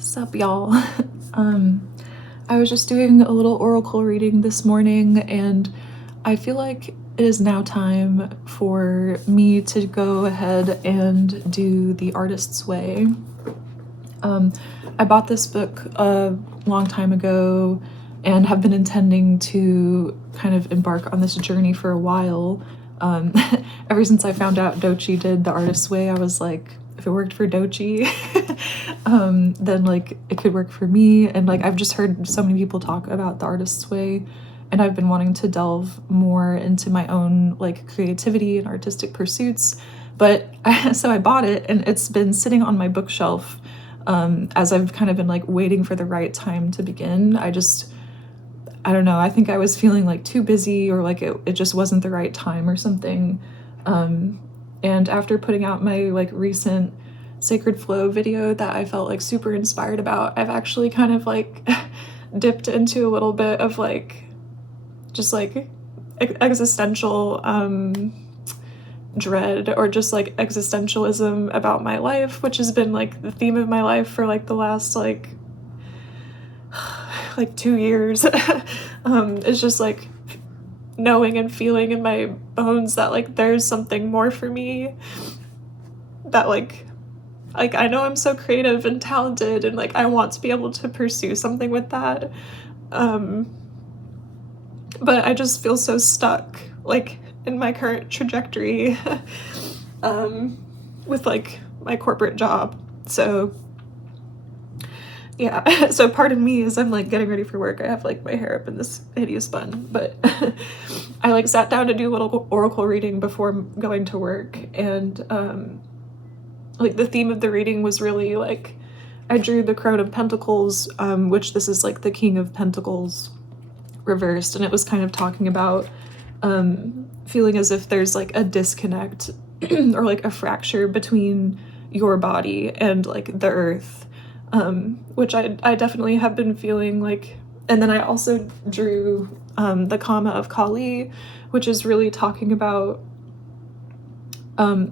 Sup, y'all? I was just doing a little oracle reading this morning, and I feel like it is now time for me to go ahead and do The Artist's Way. I bought this book a long time ago and have been intending to kind of embark on this journey for a while. Ever since I found out Dochi did The Artist's Way, I was like, if it worked for Dochi, then like it could work for me. And like I've just heard so many people talk about The Artist's Way, and I've been wanting to delve more into my own like creativity and artistic pursuits. But so I bought it, and it's been sitting on my bookshelf as I've kind of been like waiting for the right time to begin. I don't know, I think I was feeling like too busy, or like it just wasn't the right time or something. And after putting out my like recent Sacred Flow video that I felt like super inspired about, I've actually kind of like dipped into a little bit of like just like existential dread, or just like existentialism about my life, which has been like the theme of my life for like the last like 2 years. It's just like knowing and feeling in my bones that like there's something more for me, that like I know I'm so creative and talented, and like I want to be able to pursue something with that, but I just feel so stuck like in my current trajectory with like my corporate job. So yeah, so part of me is I'm like getting ready for work. I have like my hair up in this hideous bun, but I like sat down to do a little oracle reading before going to work, and like the theme of the reading was really like, I drew the Crown of Pentacles, which this is like the King of Pentacles reversed, and it was kind of talking about feeling as if there's like a disconnect or like a fracture between your body and like the earth, which I definitely have been feeling like. And then I also drew the Kama of Kali, which is really talking about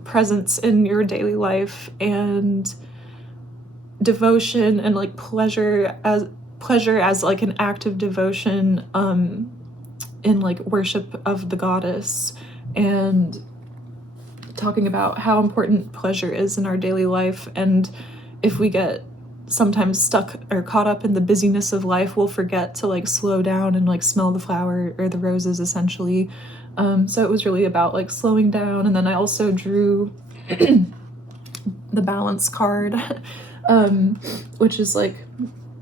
presence in your daily life and devotion, and like pleasure as like an act of devotion in like worship of the goddess, and talking about how important pleasure is in our daily life. And if we get sometimes stuck or caught up in the busyness of life, we'll forget to like slow down and like smell the flower or the roses, essentially. So it was really about like slowing down. And then I also drew the balance card, which is like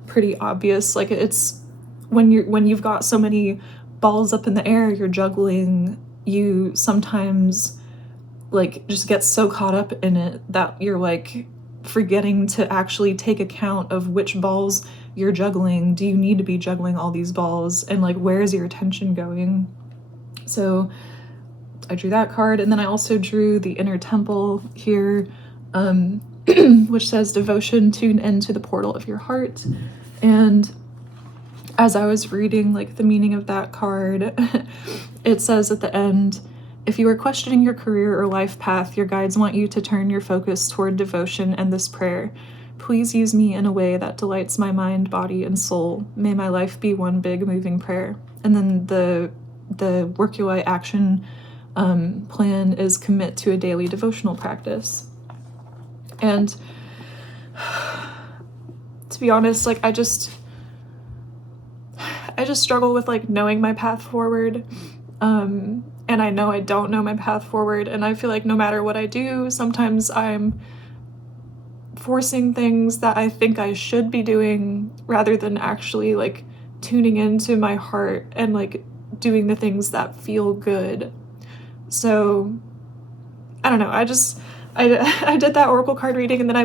pretty obvious. Like it's when you've got so many balls up in the air you're juggling, you sometimes like just get so caught up in it that you're like forgetting to actually take account of which balls you're juggling. Do you need to be juggling all these balls, and like where is your attention going? So I drew that card, and then I also drew the inner temple here, which says devotion, tune into the portal of your heart. And as I was reading like the meaning of that card, it says at the end, if you are questioning your career or life path, your guides want you to turn your focus toward devotion and this prayer. Please use me in a way that delights my mind, body, and soul. May my life be one big moving prayer. And then the Work Your Way action plan is commit to a daily devotional practice. And to be honest, like I just struggle with like knowing my path forward. And I know I don't know my path forward, and I feel like no matter what I do, sometimes I'm forcing things that I think I should be doing rather than actually like tuning into my heart and like doing the things that feel good. So I don't know, I did that oracle card reading, and then I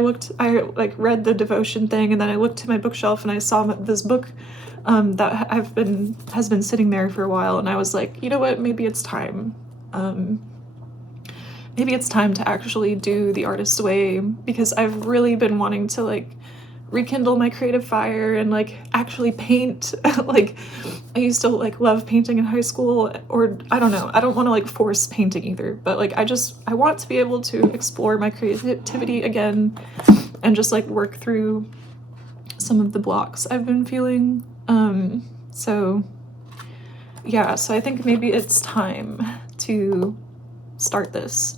like read the devotion thing, and then I looked to my bookshelf and I saw this book that has been sitting there for a while, and I was like, you know what, maybe it's time. Maybe it's time to actually do The Artist's Way, because I've really been wanting to like rekindle my creative fire and like actually paint. Like I used to like love painting in high school, or I don't know, I don't want to like force painting either, but like I want to be able to explore my creativity again and just like work through some of the blocks I've been feeling. So yeah, so I think maybe it's time to start this.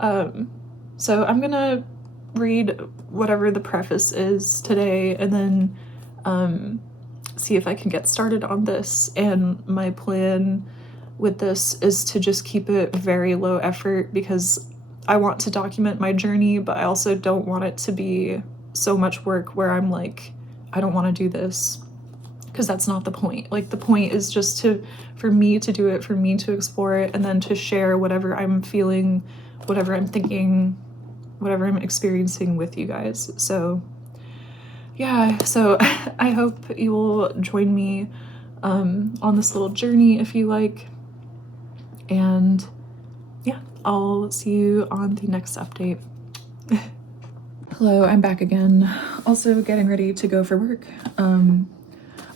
So I'm gonna read whatever the preface is today, and then see if I can get started on this. And my plan with this is to just keep it very low effort, because I want to document my journey, but I also don't want it to be so much work where I'm like, I don't want to do this, because that's not the point. Like, the point is just for me to do it, for me to explore it, and then to share whatever I'm feeling, whatever I'm thinking, whatever I'm experiencing with you guys. So yeah, so I hope you will join me on this little journey if you like. And yeah, I'll see you on the next update. Hello, I'm back again. Also getting ready to go for work.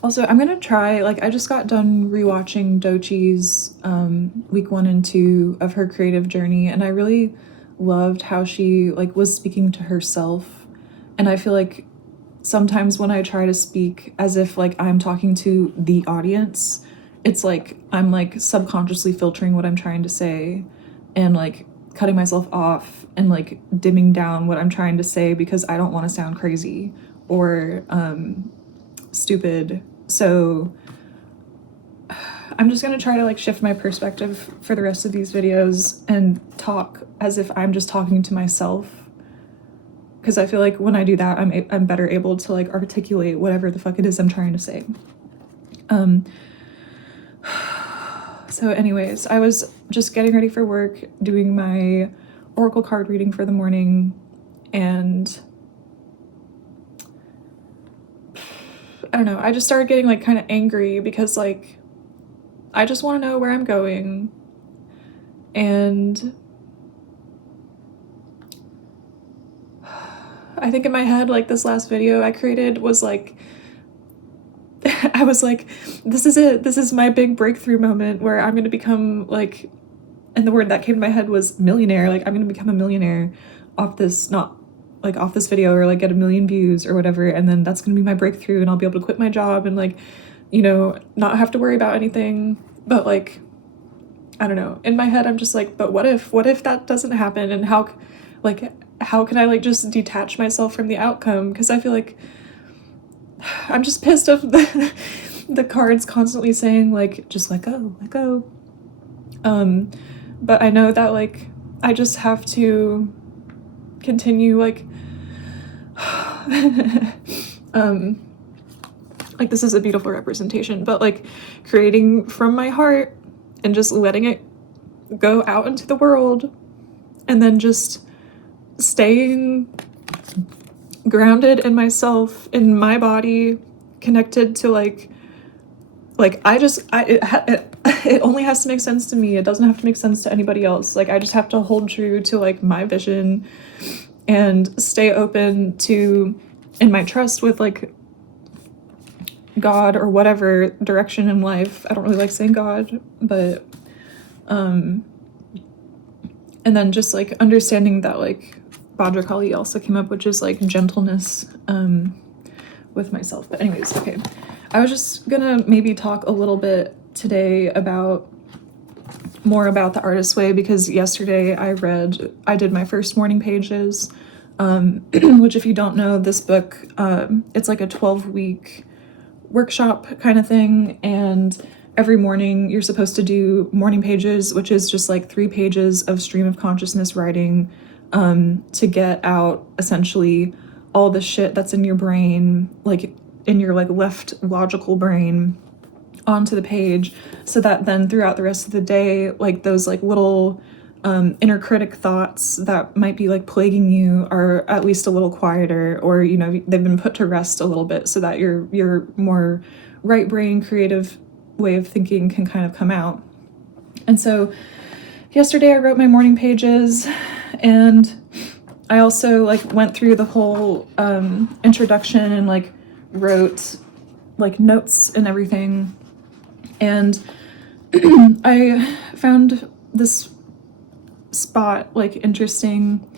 Also, I'm gonna try, like, I just got done rewatching Dochi's week 1 and 2 of her creative journey, and I really loved how she like was speaking to herself. And I feel like sometimes when I try to speak as if like I'm talking to the audience, it's like I'm like subconsciously filtering what I'm trying to say and like cutting myself off and like dimming down what I'm trying to say because I don't want to sound crazy or stupid. So I'm just gonna try to like shift my perspective for the rest of these videos and talk as if I'm just talking to myself, because I feel like when I do that, I'm better able to like articulate whatever the fuck it is I'm trying to say. So anyways, I was just getting ready for work, doing my oracle card reading for the morning, and I don't know, I just started getting like kind of angry because like I just want to know where I'm going. And I think in my head, like this last video I created was like, I was like, this is it. This is my big breakthrough moment where I'm going to become like, and the word that came to my head was millionaire. Like, I'm going to become a millionaire off this, not like off this video, or like get 1 million views or whatever. And then that's going to be my breakthrough, and I'll be able to quit my job and like, you know, not have to worry about anything. But like, I don't know, in my head I'm just like, but what if that doesn't happen? And how can I like just detach myself from the outcome? Because I feel like I'm just pissed off the cards constantly saying like, just let go, let go. But I know that like I just have to continue like like this is a beautiful representation, but like creating from my heart and just letting it go out into the world, and then just staying grounded in myself, in my body, connected to like it only has to make sense to me. It doesn't have to make sense to anybody else. Like I just have to hold true to like my vision and stay open to, in my trust with like God or whatever direction in life. I don't really like saying God, but and then just like understanding that like Bhadrakali also came up, which is like gentleness with myself. But anyways, okay, I was just gonna maybe talk a little bit today about more about the Artist's Way, because yesterday I did my first morning pages, which if you don't know, this book, it's like a 12-week workshop kind of thing, and every morning you're supposed to do morning pages, which is just like 3 pages of stream of consciousness writing to get out essentially all the shit that's in your brain, like in your like left logical brain, onto the page, so that then throughout the rest of the day, like those like little inner critic thoughts that might be like plaguing you are at least a little quieter, or you know, they've been put to rest a little bit, so that your more right brain creative way of thinking can kind of come out. And so yesterday I wrote my morning pages, and I also like went through the whole introduction and like wrote like notes and everything. And I found this spot like interesting.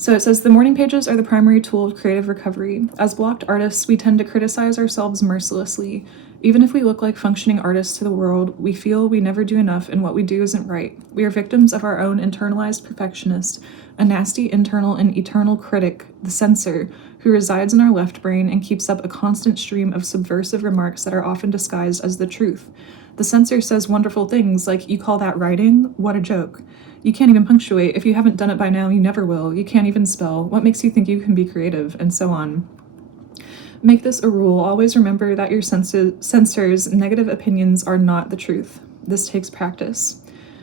So it says the morning pages are the primary tool of creative recovery. As blocked artists, we tend to criticize ourselves mercilessly. Even if we look like functioning artists to the world, we feel we never do enough and what we do isn't right. We are victims of our own internalized perfectionist, a nasty internal and eternal critic, the censor, who resides in our left brain and keeps up a constant stream of subversive remarks that are often disguised as the truth. The censor says wonderful things like, "You call that writing? What a joke. You can't even punctuate. If you haven't done it by now, you never will. You can't even spell. What makes you think you can be creative?" And so on. Make this a rule. Always remember that your censor's negative opinions are not the truth. This takes practice.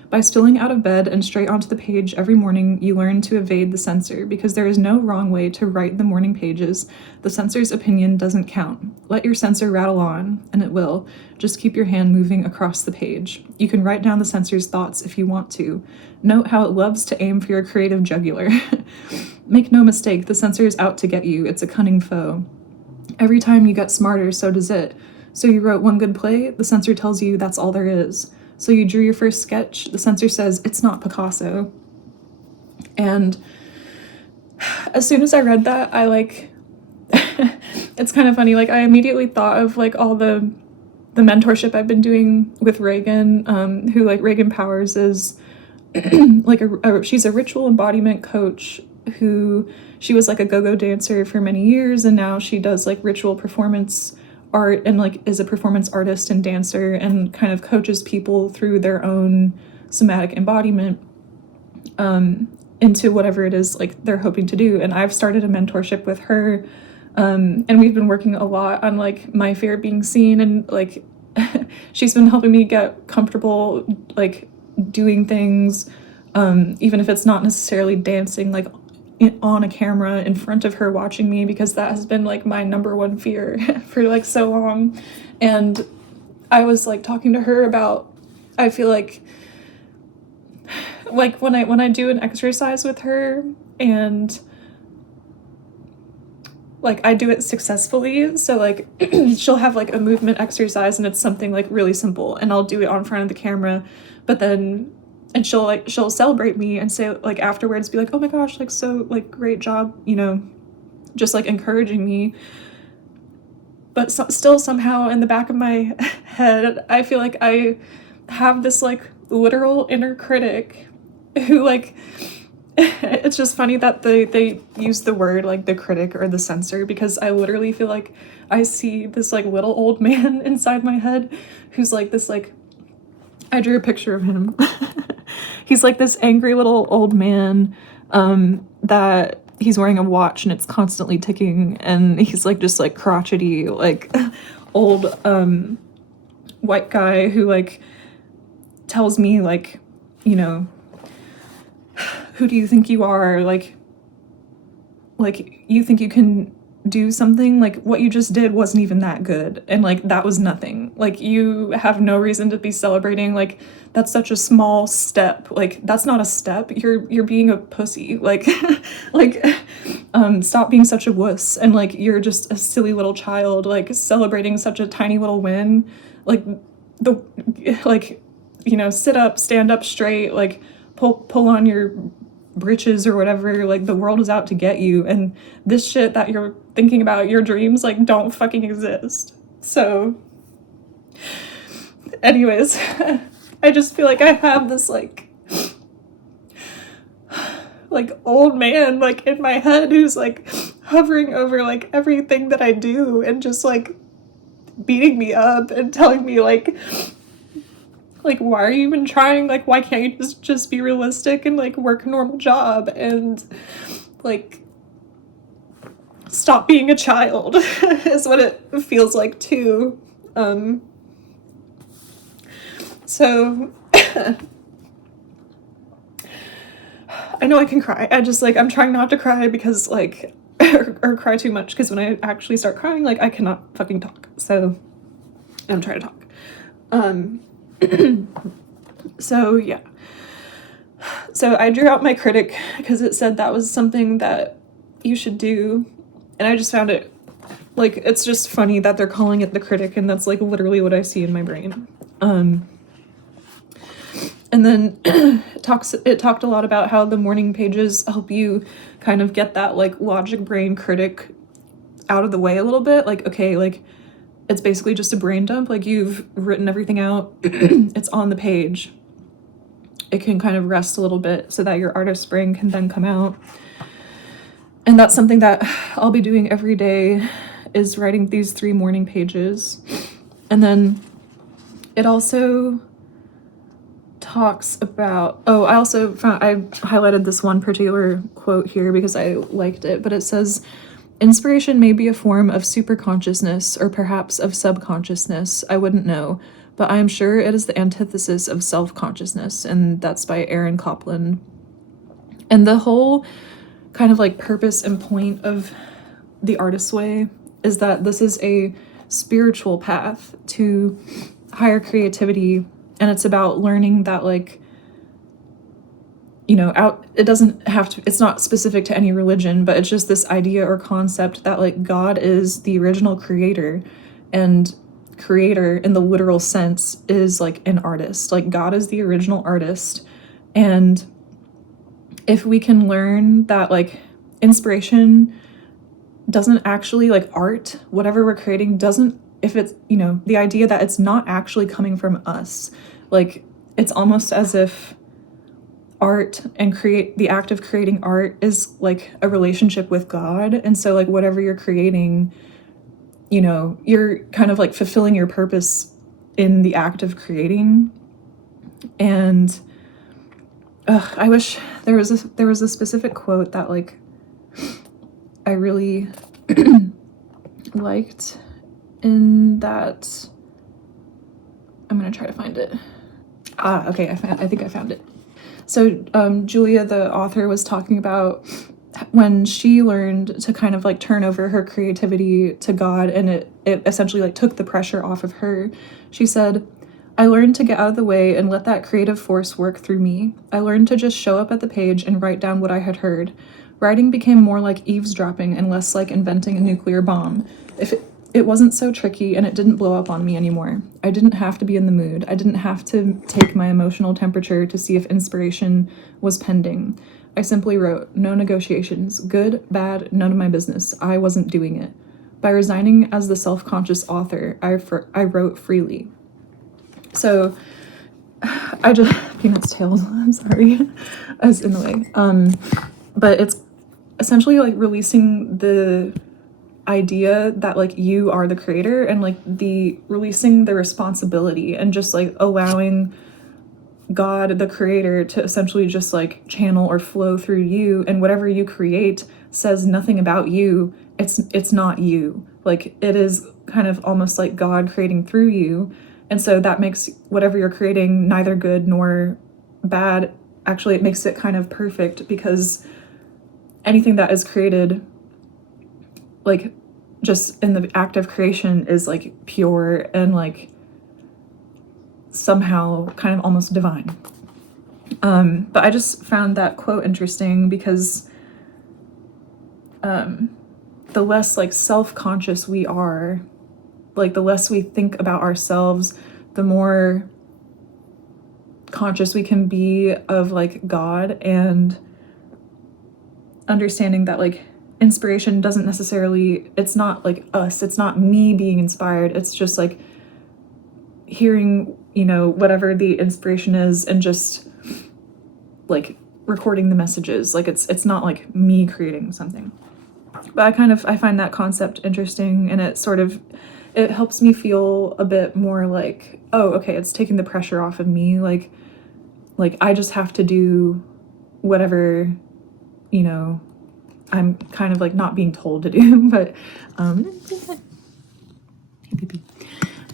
By spilling out of bed and straight onto the page every morning, you learn to evade the censor, because there is no wrong way to write the morning pages. The censor's opinion doesn't count. Let your censor rattle on, and it will. Just keep your hand moving across the page. You can write down the censor's thoughts if you want to. Note how it loves to aim for your creative jugular. Make no mistake, the censor is out to get you. It's a cunning foe. Every time you get smarter, so does it. So you wrote one good play, the censor tells you that's all there is. So you drew your first sketch, the censor says it's not Picasso. And as soon as I read that, I it's kind of funny, I immediately thought of all the mentorship I've been doing with Reagan, who Reagan Powers is she's a ritual embodiment coach who she was a go-go dancer for many years, and now she does ritual performance art and is a performance artist and dancer and kind of coaches people through their own somatic embodiment into whatever it is they're hoping to do. And I've started a mentorship with her, and we've been working a lot on my fear of being seen, and she's been helping me get comfortable doing things, even if it's not necessarily dancing on a camera in front of her watching me, because that has been my number one fear for so long. And I was talking to her about, I feel when I do an exercise with her and I do it successfully, so she'll have a movement exercise and it's something really simple, and I'll do it on front of the camera, but then she'll celebrate me and say afterwards, be oh my gosh, so great job, just encouraging me. But still somehow in the back of my head, I feel I have this literal inner critic who it's just funny that they use the word the critic or the censor, because I literally feel I see this little old man inside my head who's this I drew a picture of him. He's this angry little old man that he's wearing a watch and it's constantly ticking, and he's just crotchety old white guy who tells me who do you think you are, you think you can do something, what you just did wasn't even that good, and that was nothing, you have no reason to be celebrating, that's such a small step, that's not a step, you're being a pussy, stop being such a wuss, and you're just a silly little child celebrating such a tiny little win, sit up, stand up straight, pull on your britches or whatever, the world is out to get you, and this shit that you're thinking about, your dreams don't fucking exist. So anyways, I just feel I have this old man in my head who's hovering over everything that I do, and just beating me up and telling me why are you even trying, why can't you just be realistic and work a normal job and stop being a child is what it feels too. So I know I can cry. I just I'm trying not to cry because or cry too much, because when I actually start crying I cannot fucking talk. So I'm trying to talk. So yeah. So I drew out my critic because it said that was something that you should do, and I just found it it's just funny that they're calling it the critic, and that's literally what I see in my brain. And then it talked a lot about how the morning pages help you kind of get that like logic brain critic out of the way a little bit. Like, okay, like it's basically just a brain dump. Like you've written everything out. It's on the page. It can kind of rest a little bit so that your artist brain can then come out. And that's something that I'll be doing every day, is writing these 3 morning pages. And then it also talks about, I highlighted this one particular quote here because I liked it, but it says, inspiration may be a form of superconsciousness or perhaps of subconsciousness. I wouldn't know, but I am sure it is the antithesis of self-consciousness. And that's by Aaron Copland. And the whole kind of like purpose and point of the Artist's Way is that this is a spiritual path to higher creativity. And it's about learning that, like, you know, it doesn't have to, it's not specific to any religion, but it's just this idea or concept that like God is the original creator, and creator in the literal sense is like an artist. Like God is the original artist. And if we can learn that like inspiration doesn't actually, like art, whatever we're creating doesn't, if it's, you know, the idea that it's not actually coming from us, like it's almost as if art and the act of creating art is like a relationship with God. And so like whatever you're creating, you know, you're kind of like fulfilling your purpose in the act of creating. And I wish there was a specific quote that like I really liked in that. I'm gonna try to find it. Okay, I think I found it. So Julia, the author, was talking about when she learned to kind of like turn over her creativity to God, and it essentially like took the pressure off of her. She said, I learned to get out of the way and let that creative force work through me. I learned to just show up at the page and write down what I had heard. Writing became more like eavesdropping and less like inventing a nuclear bomb. It wasn't so tricky, and it didn't blow up on me anymore. I didn't have to be in the mood. I didn't have to take my emotional temperature to see if inspiration was pending. I simply wrote, no negotiations. Good, bad, none of my business. I wasn't doing it. By resigning as the self-conscious author, I wrote freely. So I just, Peanut's tails, I'm sorry, I was in the way. But it's essentially like releasing the idea that like you are the creator, and like releasing the responsibility, and just like allowing God, the creator, to essentially just like channel or flow through you, and whatever you create says nothing about you. It's not you. Like it is kind of almost like God creating through you. And so that makes whatever you're creating neither good nor bad. Actually, it makes it kind of perfect, because anything that is created, like just in the act of creation, is like pure and like somehow kind of almost divine. But I just found that quote interesting because the less like self-conscious we are, like the less we think about ourselves, the more conscious we can be of like God, and understanding that like inspiration doesn't necessarily, it's not like us, it's not me being inspired, it's just like hearing, you know, whatever the inspiration is and just like recording the messages. Like it's not like me creating something. But I find that concept interesting, and it helps me feel a bit more like, oh, okay, it's taking the pressure off of me. Like I just have to do whatever, you know, I'm kind of like not being told to do, but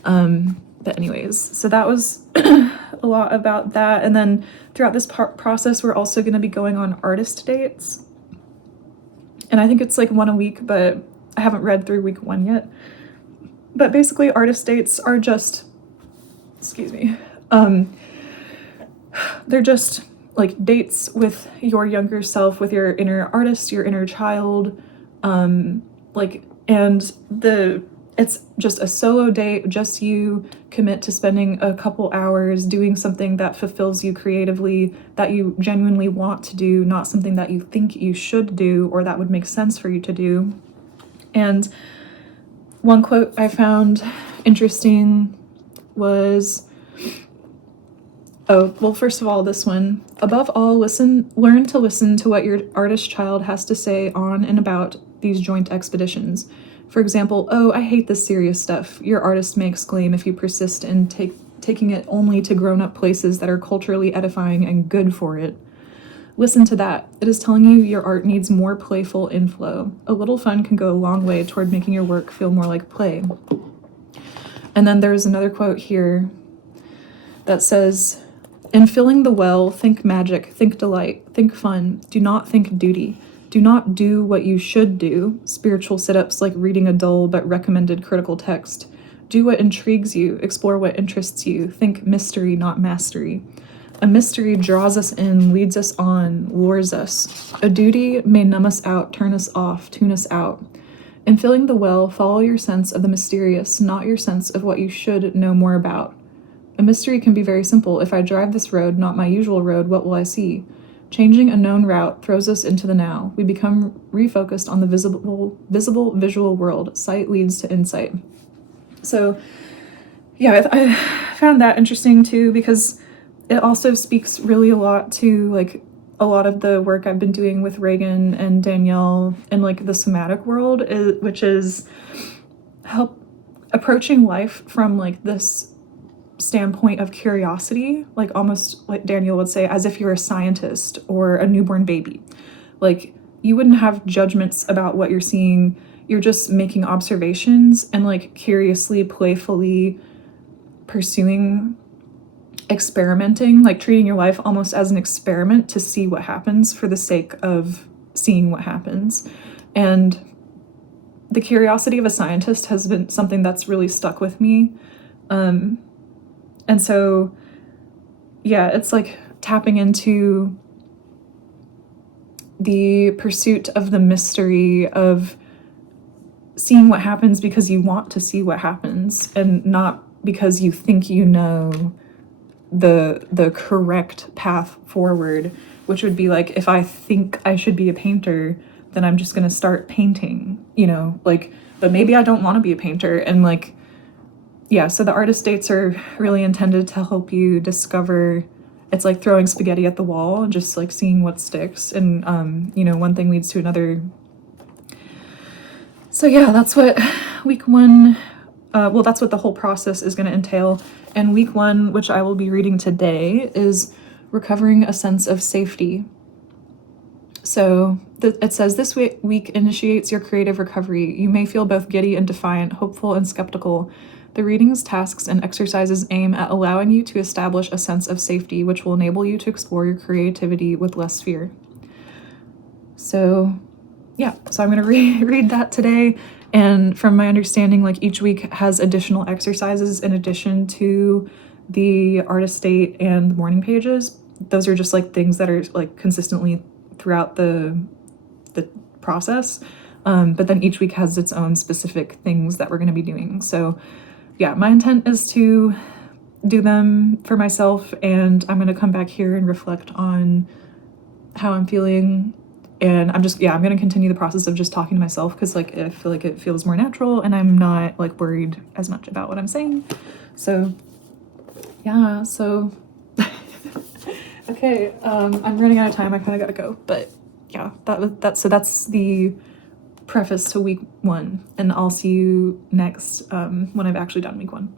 but anyways, so that was a lot about that. And then throughout this process, we're also going to be going on artist dates. And I think it's like 1 a week, but I haven't read through week 1 yet. But basically artist dates are just, they're just like dates with your younger self, with your inner artist, your inner child. And the it's just a solo date, just you. Commit to spending a couple hours doing something that fulfills you creatively, that you genuinely want to do, not something that you think you should do or that would make sense for you to do. And one quote I found interesting was, first of all, this one. Above all, learn to listen to what your artist child has to say on and about these joint expeditions. For example, oh, I hate this serious stuff, your artist may exclaim if you persist in taking it only to grown-up places that are culturally edifying and good for it. Listen to that. It is telling you your art needs more playful inflow. A little fun can go a long way toward making your work feel more like play. And then there's another quote here that says, in filling the well, think magic, think delight, think fun. Do not think duty. Do not do what you should do, spiritual sit-ups like reading a dull but recommended critical text. Do what intrigues you, explore what interests you. Think mystery, not mastery. A mystery draws us in, leads us on, lures us. A duty may numb us out, turn us off, tune us out. In filling the well, follow your sense of the mysterious, not your sense of what you should know more about. A mystery can be very simple. If I drive this road, not my usual road, what will I see? Changing a known route throws us into the now. We become refocused on the visible visual world. Sight leads to insight. So, yeah, I found that interesting too, because it also speaks really a lot to like a lot of the work I've been doing with Reagan and Danielle in like the somatic world, which is approaching life from like this standpoint of curiosity, like almost like Daniel would say, as if you're a scientist or a newborn baby. Like you wouldn't have judgments about what you're seeing. You're just making observations and like curiously, playfully pursuing, experimenting, like treating your life almost as an experiment to see what happens for the sake of seeing what happens. And the curiosity of a scientist has been something that's really stuck with me. And so, yeah, it's like tapping into the pursuit of the mystery of seeing what happens because you want to see what happens and not because you think you know the correct path forward, which would be like, if I think I should be a painter, then I'm just going to start painting, like, but maybe I don't want to be a painter. And like, yeah, so the artist dates are really intended to help you discover. It's like throwing spaghetti at the wall and just like seeing what sticks. And, one thing leads to another. So yeah, that's what week one, that's what the whole process is going to entail. And week one, which I will be reading today, is recovering a sense of safety. So it says, this week initiates your creative recovery. You may feel both giddy and defiant, hopeful and skeptical. The readings, tasks, and exercises aim at allowing you to establish a sense of safety, which will enable you to explore your creativity with less fear. So, yeah, so I'm going to read that today. And from my understanding, like each week has additional exercises in addition to the artist date and the morning pages. Those are just like things that are like consistently throughout the process. But then each week has its own specific things that we're going to be doing. So yeah, my intent is to do them for myself, and I'm going to come back here and reflect on how I'm feeling. And I'm going to continue the process of just talking to myself because like I feel like it feels more natural and I'm not like worried as much about what I'm saying. So yeah, so okay, I'm running out of time. I kind of gotta go, but yeah, that's the preface to week one, and I'll see you next when I've actually done week one.